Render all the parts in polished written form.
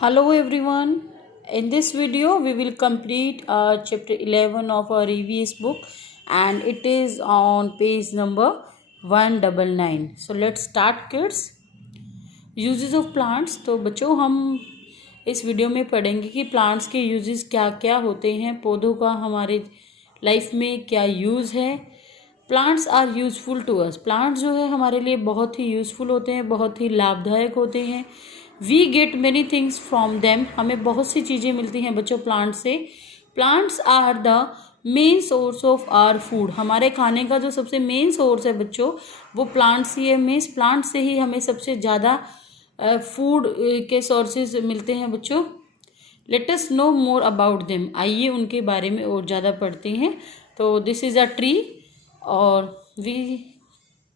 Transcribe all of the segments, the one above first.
Hello everyone. In this video we will complete chapter 11 of our EVS book and it is on page number 199. So let's start kids. Uses of plants. तो बच्चों हम इस video में पढ़ेंगे कि plants के uses क्या क्या होते हैं, पौधों का हमारे लाइफ में क्या यूज़ है। Plants are useful to us. Plants जो है हमारे लिए बहुत ही यूज़फुल होते हैं, बहुत ही लाभदायक होते हैं। We get many things from them. हमें बहुत सी चीज़ें मिलती हैं बच्चों प्लांट से। Plants are the main source of our food. हमारे खाने का जो सबसे मेन सोर्स है बच्चों वो प्लांट्स ही है। मीन्स प्लांट से ही हमें सबसे ज़्यादा फूड के सोर्सेज मिलते हैं बच्चों। Let us know more about them. आइए उनके बारे में और ज़्यादा पढ़ते हैं। तो दिस इज़ अ ट्री और we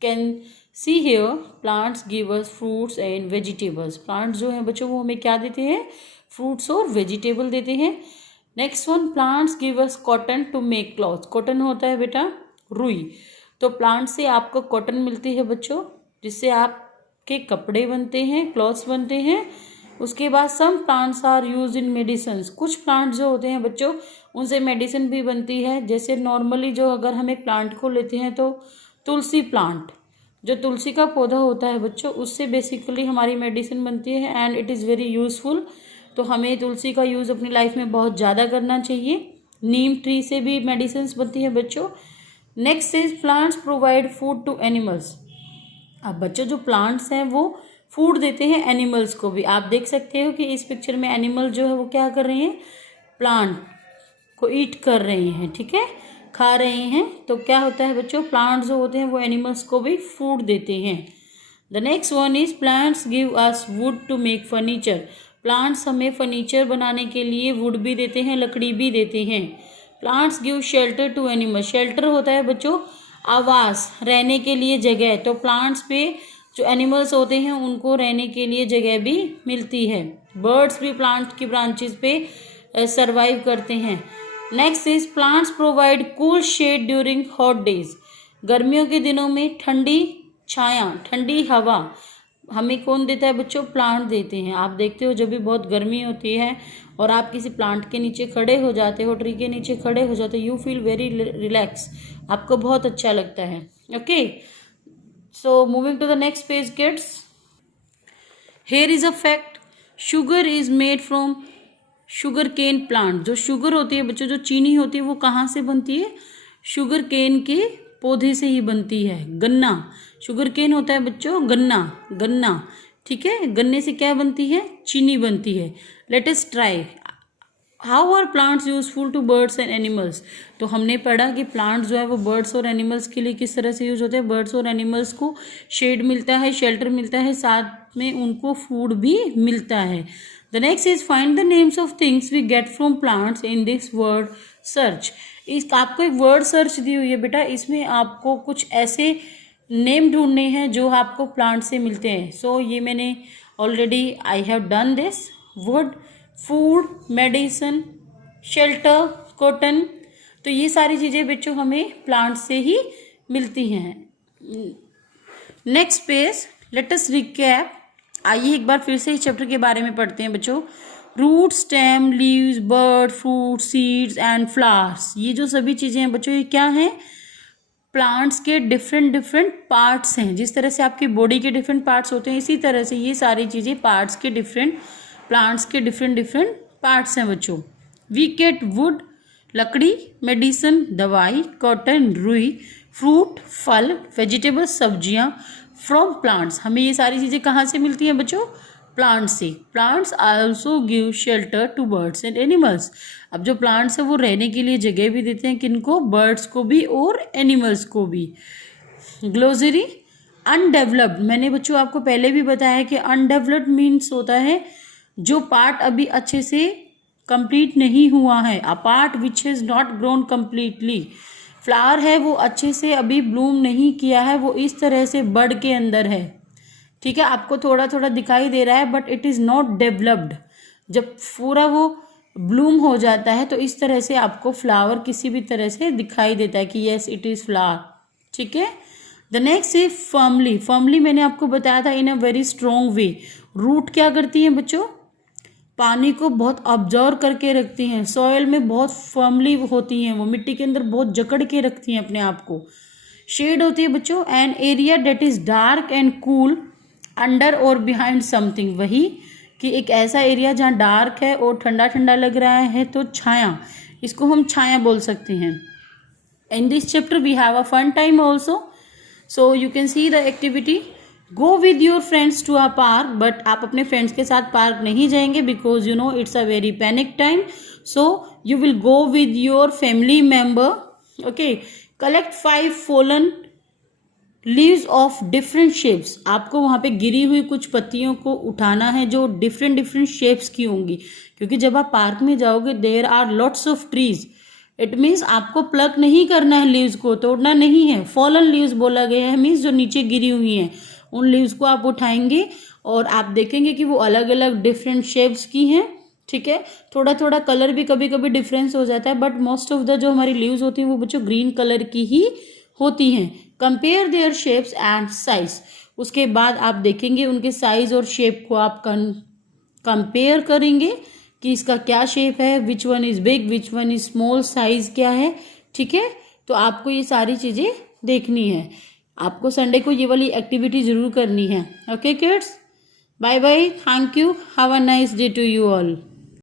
can see here plants give us fruits and vegetables. Plants जो हैं बच्चों वो हमें क्या देते हैं? फ्रूट्स और वेजिटेबल देते हैं। Next one, plants give us cotton to make cloth. Cotton होता है बेटा रुई। तो प्लांट से आपको कॉटन मिलती है बच्चों, जिससे आपके कपड़े बनते हैं, क्लॉथ्स बनते हैं। उसके बाद some plants are use in medicine. कुछ प्लांट जो होते हैं बच्चों उनसे मेडिसिन भी बनती है। जैसे नॉर्मली जो अगर हम एक प्लांट को लेते हैं तो तुलसी प्लांट, जो तुलसी का पौधा होता है बच्चों उससे बेसिकली हमारी मेडिसिन बनती है and it is very useful. तो हमें तुलसी का यूज़ अपनी लाइफ में बहुत ज़्यादा करना चाहिए। नीम ट्री से भी मेडिसिन बनती है बच्चों। Next is plants provide food to animals. अब बच्चों जो प्लांट्स हैं वो फूड देते हैं एनिमल्स को भी। आप देख सकते हो कि इस पिक्चर में एनिमल जो है वो क्या कर रहे हैं? प्लांट को ईट कर रहे हैं, ठीक है, खा रहे हैं। तो क्या होता है बच्चों, प्लांट्स जो होते हैं वो एनिमल्स को भी फूड देते हैं। The next one is plants give us wood to make furniture. Plants हमें फर्नीचर बनाने के लिए वुड भी देते हैं, लकड़ी भी देते हैं। Plants give shelter to animals. Shelter होता है बच्चों आवास, रहने के लिए जगह। तो प्लांट्स पे जो एनिमल्स होते हैं उनको रहने के लिए जगह भी मिलती है। बर्ड्स भी प्लांट की ब्रांचेस पे सर्वाइव करते हैं। Next is plants provide cool shade during hot days. गर्मियों के दिनों में ठंडी छाया, ठंडी हवा हमें कौन देता है बच्चों? प्लांट देते हैं। आप देखते हो जब भी बहुत गर्मी होती है और आप किसी प्लांट के नीचे खड़े हो जाते हो, ट्री के नीचे खड़े हो जाते हो, यू फील वेरी रिलैक्स, आपको बहुत अच्छा लगता है। Okay, so moving to the next page kids. Here is a fact, sugar is made from sugar cane plant. जो शुगर होती है बच्चों, जो चीनी होती है वो कहाँ से बनती है? शुगर केन के पौधे से ही बनती है। गन्ना, शुगर केन होता है बच्चों गन्ना, गन्ना, ठीक है। गन्ने से क्या बनती है? चीनी बनती है। Let us try how are plants useful to birds and animals. तो हमने पढ़ा कि प्लांट्स जो है वो बर्ड्स और एनिमल्स के लिए किस तरह से यूज होते हैं। बर्ड्स और एनिमल्स को शेड मिलता है, शेल्टर मिलता है, साथ में उनको फूड भी मिलता है। The next is find the names of things we get from plants in this word search. इस आपको एक वर्ड सर्च दी हुई है बेटा, इसमें आपको कुछ ऐसे नेम ढूंढने हैं जो आपको प्लांट से मिलते हैं। सो ये मैंने already I have done this. Would, food, medicine, shelter, cotton. तो ये सारी चीज़ें बच्चों हमें प्लांट से ही मिलती हैं। Next page, let us recap. आइए एक बार फिर से इस चैप्टर के बारे में पढ़ते हैं बच्चों। Root, stem, leaves, bird, fruit, seeds and flowers. ये जो सभी चीज़ें हैं बच्चों ये क्या हैं? प्लांट्स के डिफरेंट डिफरेंट पार्ट्स हैं। जिस तरह से आपकी बॉडी के डिफरेंट पार्ट्स होते हैं इसी तरह से ये सारी चीज़ें पार्ट्स के डिफरेंट, प्लांट्स के डिफरेंट डिफरेंट पार्ट्स हैं बच्चों। वी गेट वुड, लकड़ी, मेडिसिन, दवाई, कॉटन, रुई, फ्रूट, फल, वेजिटेबल, सब्जियां फ्रॉम प्लांट्स। हमें ये सारी चीज़ें कहाँ से मिलती हैं बच्चों? प्लांट्स से। Plants also give shelter to birds and animals. अब जो प्लांट्स है वो रहने के लिए जगह भी देते हैं, किनको? बर्ड्स को भी और एनिमल्स को भी। Glossary, undeveloped. मैंने बच्चों आपको पहले भी बताया कि अनडेवलप्ड मीन्स होता है जो पार्ट अभी अच्छे से कंप्लीट नहीं हुआ है। A part which has not grown completely. Flower है वो अच्छे से अभी ब्लूम नहीं किया है, वो इस तरह से बड के अंदर है, ठीक है। आपको थोड़ा थोड़ा दिखाई दे रहा है but it is not developed. जब पूरा वो ब्लूम हो जाता है तो इस तरह से आपको फ्लावर किसी भी तरह से दिखाई देता है कि यस इट इज़ फ्लावर, ठीक है। The next is firmly. Firmly मैंने आपको बताया था in a very strong way. Root क्या करती है बच्चों? पानी को बहुत ऑब्जर्व करके रखती हैं, सॉइल में बहुत फर्मली होती हैं, वो मिट्टी के अंदर बहुत जकड़ के रखती हैं अपने आप को। शेड होती है बच्चों, an area that is dark and cool under or behind something, वही कि एक ऐसा एरिया जहाँ डार्क है और ठंडा ठंडा लग रहा है तो छाया, इसको हम छाया बोल सकते हैं। In this chapter we have a fun time also, so you can see the activity. Go with your friends to a park, but आप अपने फ्रेंड्स के साथ पार्क नहीं जाएंगे because you know it's a very panic time, so you will go with your family member. Okay, collect 5 fallen leaves of different shapes, आपको वहाँ पे गिरी हुई कुछ पत्तियों को उठाना है जो डिफरेंट डिफरेंट शेप्स की होंगी, क्योंकि जब आप पार्क में जाओगे there are lots of trees, it means आपको प्लक नहीं करना है, लीव्स को तोड़ना नहीं है। फॉलन लीव्स बोला गया है मीन्स जो नीचे गिरी हुई हैं, उन लीव्स को आप उठाएंगे और आप देखेंगे कि वो अलग अलग डिफरेंट शेप्स की हैं। ठीक है, थोड़ा थोड़ा कलर भी कभी कभी डिफरेंस हो जाता है, बट मोस्ट ऑफ द जो हमारी लीव्स होती हैं वो बच्चों ग्रीन कलर की ही होती हैं। Compare there shapes and size, उसके बाद आप देखेंगे उनके साइज और शेप को आप कंपेयर करेंगे कि इसका क्या शेप है, which one is big which one is small, size क्या है। ठीक है, तो आपको ये सारी चीज़ें देखनी है, आपको संडे को ये वाली एक्टिविटी जरूर करनी है। Okay kids, bye bye, thank you, have a nice day to you all.